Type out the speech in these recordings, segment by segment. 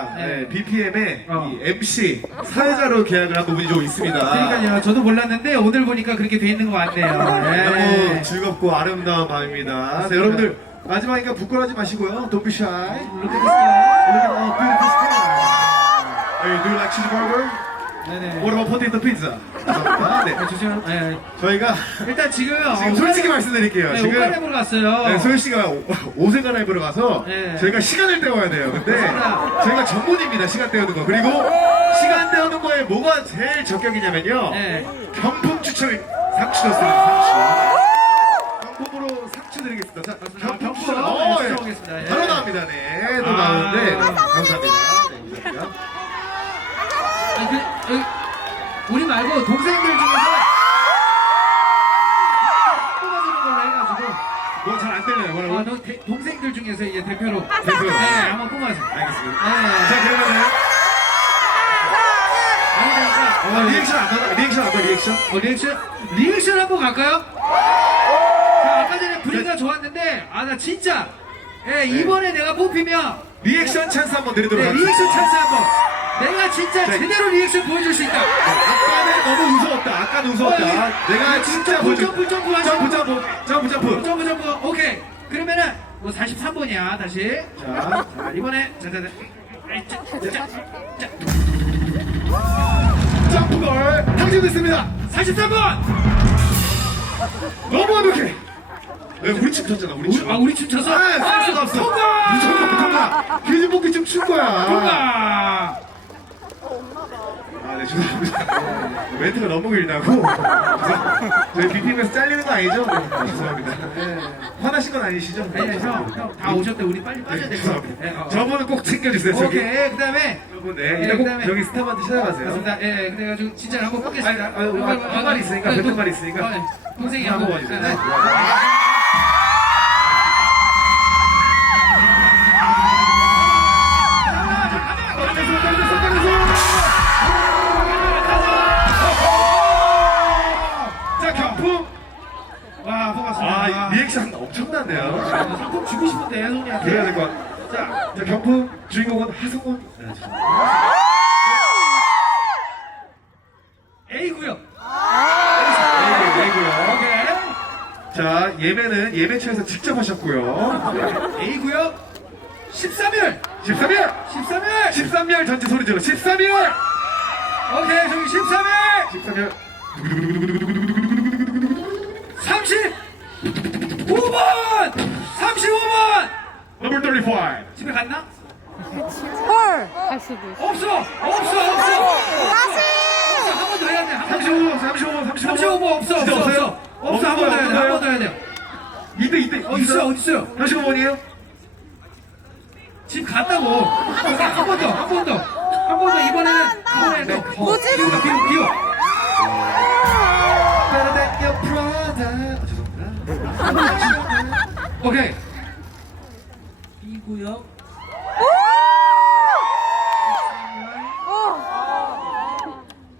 마우스가 네, BPM의 어. 이 MC 사회자로 계약을 한 부분이 좀 있습니다. 그러니까요. 저도 몰랐는데 오늘 보니까 그렇게 돼 있는 것 같네요. 너무 네. 즐겁고 아름다운 밤입니다. 네, 여러분들 마지막이니까 부끄러워하지 마시고요. Don't be shy. Look at this guy. Look at beautiful sky. Hey, do you like cheeseburger? 네네. What about potato pizza? 감사합니다. 네. 네, 주세요. 네. 저희가 일단 지금 지금 솔직히 말씀드릴게요. 네, 지금 옷갈아입으러 갔어요. 네, 소연 씨가 오- 옷을 갈아입으러 가서 네. 저희가 시간을 때워야 돼요. 근데 맞습니다. 저희가 전문입니다. 시간 때우는 거. 그리고 시간 때우는 거에 뭐가 제일 적격이냐면요. 네. 경품 추첨 상추 줬습니다. 상추. 경품으로 상추 드리겠습니다. 자, 맞습니다. 경품 경품 추첨. 네, 어, 예. 추첨하겠습니다. 예. 바로 나옵니다. 네. 또 아. 나오는데 네, 감사합니다. 네, 감사합니다. 아, 그, 그, 우리 말고 동생들 중에서 뽑아주는 걸로 해가지고 뭐잘안 들려요. 뭐라고? 아, 너, 대- 동생들 중에서 이제 대표로 대표로. 네, 한번 뽑아줘. 알겠습니다. 네. 자, 그러면은 아니, 그러니까, 어, 리액션 안 받아? 리액션 안 받아? 리액션? 어, 리액션? 리액션 한번 갈까요? 자, 아까 전에 분위기가 좋았는데, 아, 나 진짜, 예, 이번에 내가 뽑히면, 리액션 찬스 한번 드리도록 네, 하겠습니다. 리액션 찬스 한번. 내가 진짜 네. 제대로 리액션 보여줄 수 있다. 아까는 너무 무서웠다. 아까는 무서웠다. 어, 내가 진짜 보여줄- 점프, 점프 하자. 점프, 점프, 점프, 점프. 점프, 점프. 오케이. 그러면은, 뭐 43번이야, 다시. 자, 자, 이번에, 자, 자, 자. 점프걸 당첨됐습니다. 43번! 너무 완벽해. 네, 우리 춤 췄잖아, 우리 춤. 아, 우리 춤춰서? 아, 쓸 수가 없어. 통과! 무조건 통과. 퀴즈복귀 춤출 거야. 통과! 아, 네, 죄송합니다. 네, 멘트가 너무 길다고. 저희 BPM에서 잘리는 거 아니죠? 네, 죄송합니다. 네, 화나신 건 아니시죠? 아니, 아니, 형, 형, 다 오셨대. 우리 빨리 빠져야 네, 될 것 같아. 죄송합니다. 네, 어. 저분은 꼭 챙겨주세요, 저기. 오케이, 그 다음에. 여러분, 네. 네, 이따 꼭 그다음에- 저기 스타분한테 찾아가세요. 맞습니다. 예, 그래가지고 진짜 한번 뽑겠습니다. 아니, 아니, 아니, 한 말이 있으니까, 뱉은 말이 있으니까. 어, 네. 동생이 한번. 네, 엄청난데요. 상품 주고 싶은데, 손이한테. 그래야 될 것 같아. 자, 자, 경품 주인공은 하성훈. 네, 죄송합니다. A구요. 네, A고요. 오케이. 자, 예매는 예매처에서 직접 하셨고요. A구요. 13일. 13일! 13일. 13일 전체 소리 질러. 13일! 오케이, 저기 13일. 13일. 35번! 35번! 넘버 35. 집에 갔나? 헐! 할 수도 있어. 없어! 없어! 없어! 다시! 한 번 더 해야 돼. 한번 더. 35, 35, 35. 35번 없어! 없어! 없어요? 없어! 한 번 더 해야 돼. 한 번 더 해야 돼. 이때, 이때. 어, 있어요. 어디 있어요? 35번이에요? 집 갔다고. 한 번 더. 한 번 더. 한 번 더. 이번에는 이번에는 더. 뭐지? 비워, 비워, 비워. Better than your brother. 아, 죄송합니다. 오케이. B구역.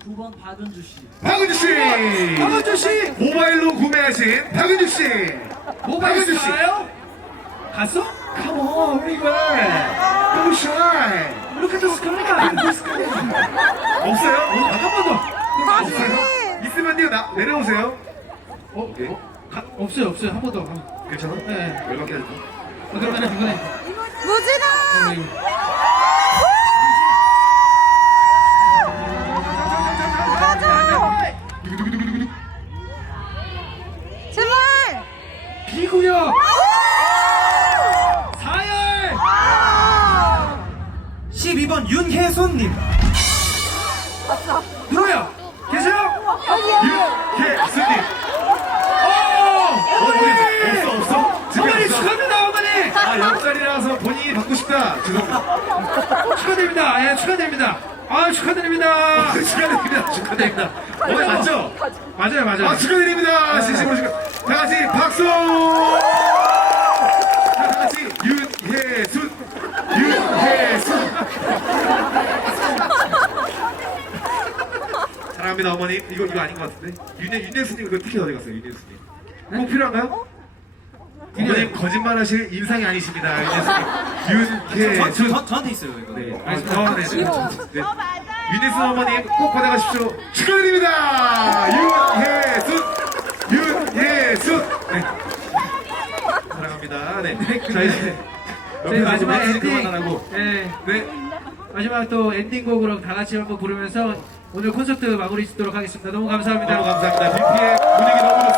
두번 박은주 씨. 박은주 씨! 박은주 씨! 모바일로 구매하신 박은주 씨! 모바일 박은주 씨! 가요? 갔어? Come on, where you at? Don't shy! Look at the sky. 없어요? 한번 더. 없어요? 있으면 요 나, 내려오세요. 어? 예? 가, 없어요, 없어요. 한 번 더. 어, 괜찮아? 네. 열받게 하지 마. 그러면 이번에. 무진아! 제발! B구역. 사열. 12번 윤혜손님. 누구야? 계세요? 유혜수님! 40살이라서 본인이 받고 싶다. 죄송합니다. 축하드립니다. 아, 예, 축하드립니다. 아, 축하드립니다. 축하드립니다. 축하드립니다. 어, 예, 맞죠? 맞아요, 맞아요. 아, 축하드립니다. 아, 예. 진심으로 축하. 다 같이 박수! 다 같이 윤혜순! 윤혜순! 사랑합니다, 어머니. 이거, 이거 아닌 것 같은데? 윤혜, 윤혜순님 이거 티켓 어디 갔어요, 윤혜순님? 꼭 필요한가요? 어머님 거짓말 하실 인상이 아니십니다, 윤혜순님. 저, 윤혜순. 저, 저한테 있어요 이거. 네, 알겠습니다. 어, 네, 네. 네. 윤혜순 어머님 꼭 받아가십시오. 축하드립니다. 윤혜순, 윤혜순. 네. 사랑합니다. 네. 자 이제 저희 마지막 엔딩. 예, 네. 마지막 또 엔딩곡으로 다 같이 한번 부르면서 오늘 콘서트 마무리 짓도록 하겠습니다. 너무 감사합니다. 너무 감사합니다. BP의 분위기 너무